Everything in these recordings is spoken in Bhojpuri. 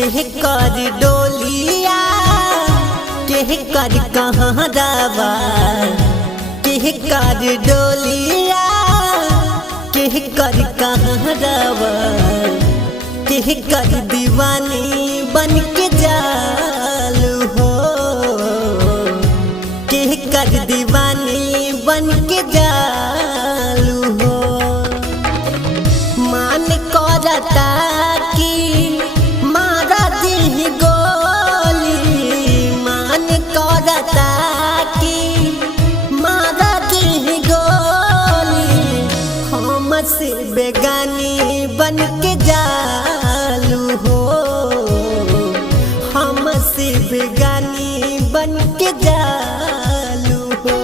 के कर डोलिया के कर कहाँ रवा के कर डोलिया के कर कहाँ रवा के कर दीवानी बन के जालू हो के कर दीवानी बन के जालू हो। मान करता कि मारा दी गोली मान करता कि मारा दी गोली हम से बेगानी बन के जालू हो हम से बेगानी बन के जालू हो।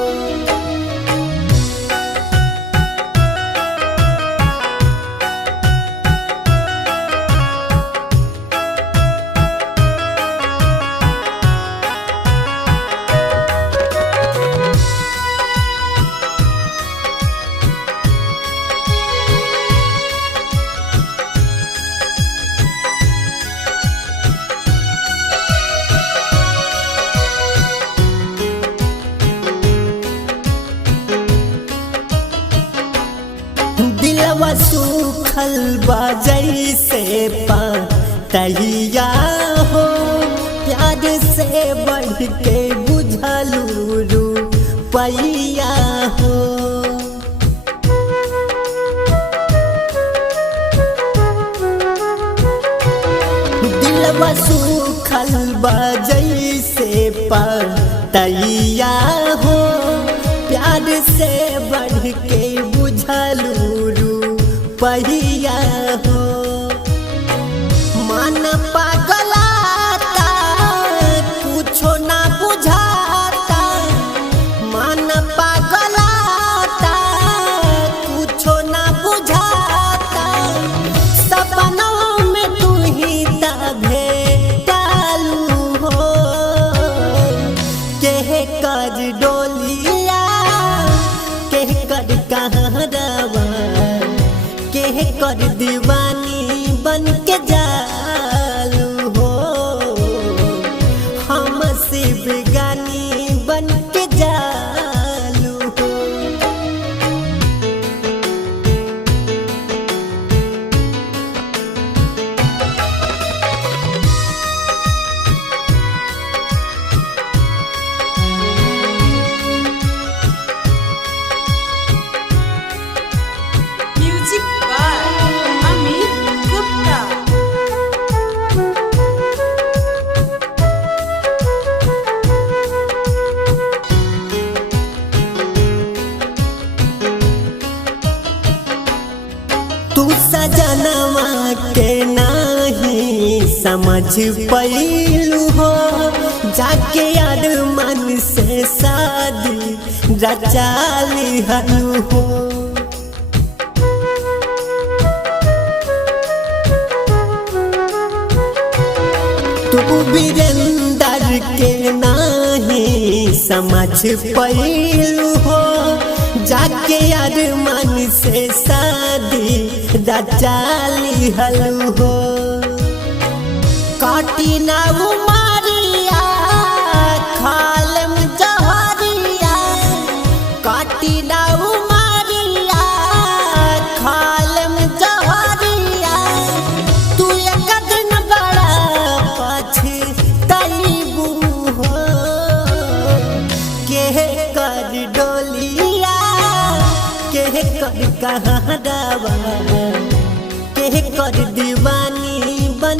दिलवा सूखल बा जैसे पतैया हो प्यार से बढ़ के बुझलू रुपैया हो। दिलवा सूखल बा जैसे पतैया हो प्यार से बढ़ के बुझलू रुपैया हो। मन पागलाता कुछो ना बुझाता मन पागलाता कुछो ना बुझाता सपनों में तू ही भेटालू हो के कर डोलिया के कर कहाँ रवा के कर दीवानी बन के जालू हो हम से बेगानी बन के जालू हो। तू सजनवा के नाही समझ पैलू हो जाके यार मन से शादी रचा लिहलू हो। तू वीरेंद्र के नाही समझ पैलू हो जाके यार मन से शादी रचा लिहलू हो। काटी ना उमरिया खालम जहरिया काटी ना उमरिया खालम जहरिया तू एक दिन बड़ा पछताईबू हो के कर डोलिया के कर कहाँ रवा के कर दीवानी बन